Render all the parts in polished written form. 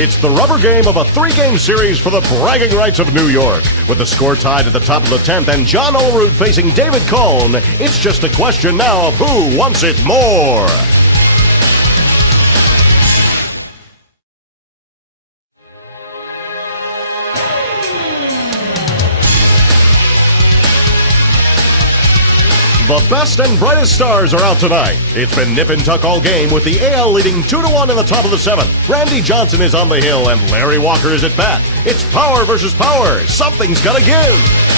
It's the rubber game of a three-game series for the bragging rights of New York. With the score tied at the top of the 10th and John Olerud facing David Cohn, it's just a question now of who wants it more. The best and brightest stars are out tonight. It's been nip and tuck all game with the AL leading 2-1 in the top of the 7th. Randy Johnson is on the hill and Larry Walker is at bat. It's power versus power. Something's gotta give.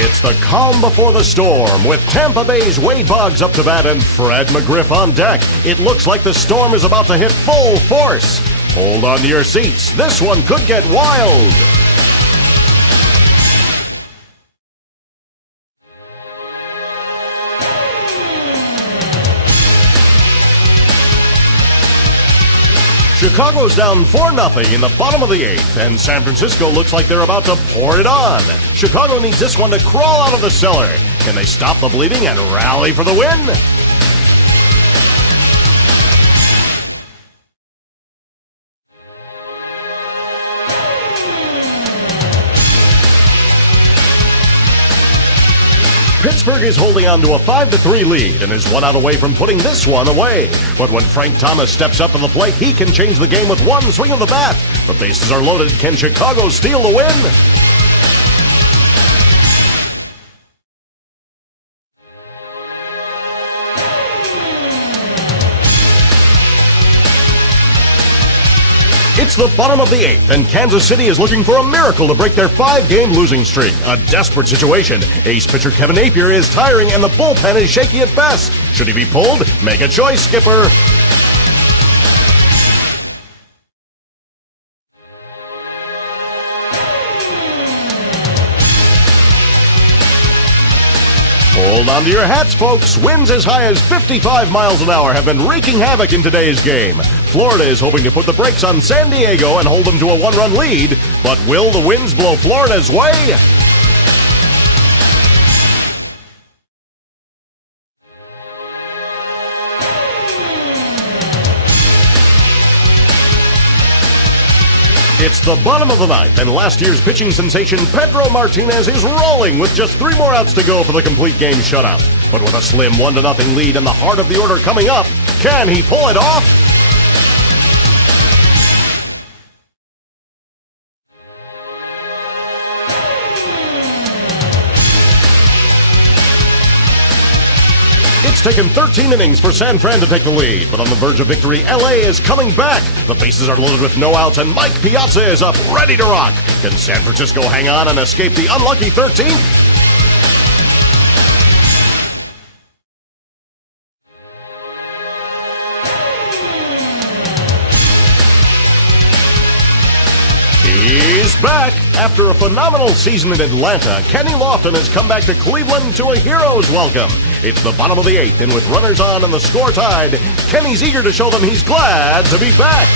It's the calm before the storm with Tampa Bay's Wade Boggs up to bat and Fred McGriff on deck. It looks like the storm is about to hit full force. Hold on to your seats. This one could get wild. Chicago's down 4-0 in the bottom of the 8th, and San Francisco looks like they're about to pour it on. Chicago needs this one to crawl out of the cellar. Can they stop the bleeding and rally for the win? Pittsburgh is holding on to a 5-3 lead and is 1 out away from putting this one away. But when Frank Thomas steps up to the plate, he can change the game with one swing of the bat. The bases are loaded. Can Chicago steal the win? It's the bottom of the 8th, and Kansas City is looking for a miracle to break their 5-game losing streak. A desperate situation. Ace pitcher Kevin Napier is tiring, and the bullpen is shaky at best. Should he be pulled? Make a choice, Skipper. Hold on to your hats, folks. Winds as high as 55 miles an hour have been wreaking havoc in today's game. Florida is hoping to put the brakes on San Diego and hold them to a 1-run lead. But will the winds blow Florida's way? It's the bottom of the 9th, and last year's pitching sensation Pedro Martinez is rolling with just 3 more outs to go for the complete game shutout. But with a slim 1-0 lead and the heart of the order coming up, can he pull it off? It's taken 13 innings for San Fran to take the lead, but on the verge of victory, LA is coming back. The bases are loaded with no outs, and Mike Piazza is up, ready to rock. Can San Francisco hang on and escape the unlucky 13th? He's back! After a phenomenal season in Atlanta, Kenny Lofton has come back to Cleveland to a hero's welcome. It's the bottom of the 8th, and with runners on and the score tied, Kenny's eager to show them he's glad to be back.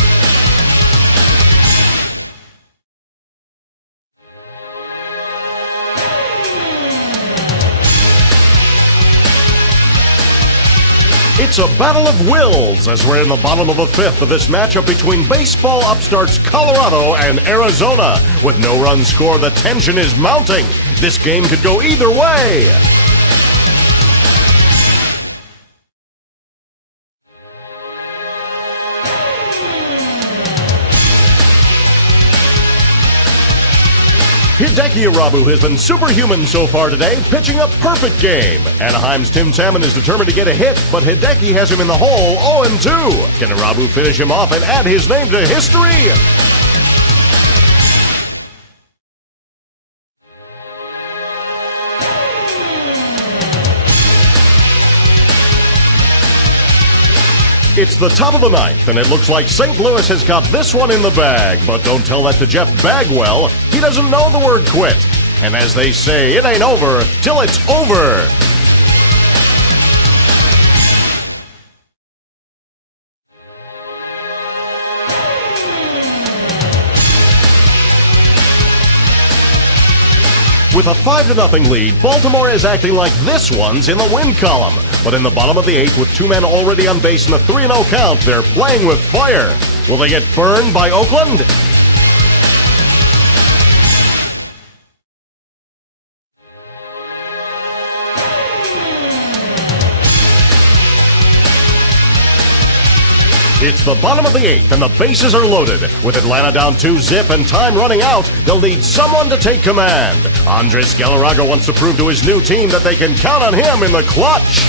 It's a battle of wills as we're in the bottom of the 5th of this matchup between baseball upstarts Colorado and Arizona. With no runs scored, the tension is mounting. This game could go either way. Hideki Irabu has been superhuman so far today, pitching a perfect game. Anaheim's Tim Salmon is determined to get a hit, but Hideki has him in the hole 0-2. Can Irabu finish him off and add his name to history? It's the top of the 9th, and it looks like St. Louis has got this one in the bag. But don't tell that to Jeff Bagwell. He doesn't know the word quit. And as they say, it ain't over till it's over. With a 5-0 lead, Baltimore is acting like this one's in the win column. But in the bottom of the 8th, with 2 men already on base in a 3-0 count, they're playing with fire. Will they get burned by Oakland? It's the bottom of the 8th, and the bases are loaded. With Atlanta down 2-0 and time running out, they'll need someone to take command. Andres Galarraga wants to prove to his new team that they can count on him in the clutch.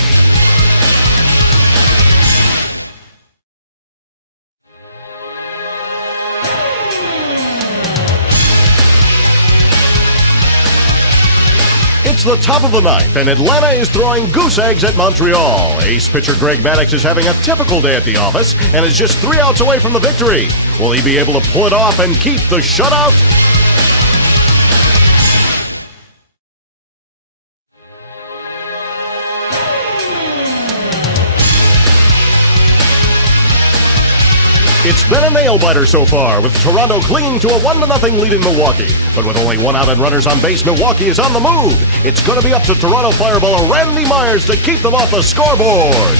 It's the top of the 9th, and Atlanta is throwing goose eggs at Montreal. Ace pitcher Greg Maddux is having a typical day at the office and is just 3 outs away from the victory. Will he be able to pull it off and keep the shutout? It's been a nail-biter so far, with Toronto clinging to a 1-0 lead in Milwaukee. But with only 1 out and runners on base, Milwaukee is on the move. It's going to be up to Toronto fireballer Randy Myers to keep them off the scoreboard.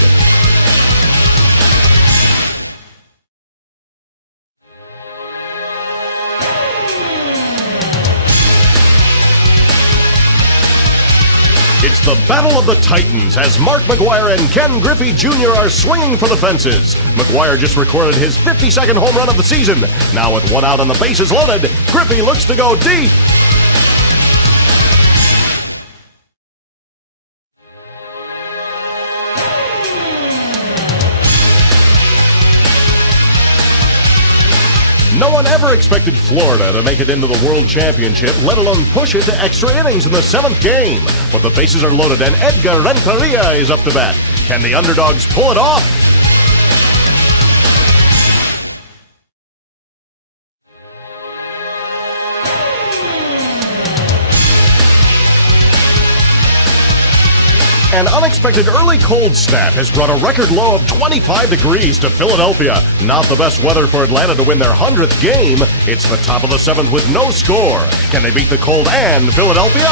It's the Battle of the Titans as Mark McGwire and Ken Griffey Jr. are swinging for the fences. McGwire just recorded his 52nd home run of the season. Now with 1 out and the bases loaded, Griffey looks to go deep. No one ever expected Florida to make it into the World Championship, let alone push it to extra innings in the 7th game. But the bases are loaded and Edgar Renteria is up to bat. Can the underdogs pull it off? An unexpected early cold snap has brought a record low of 25 degrees to Philadelphia. Not the best weather for Atlanta to win their 100th game. It's the top of the 7th with no score. Can they beat the cold and Philadelphia?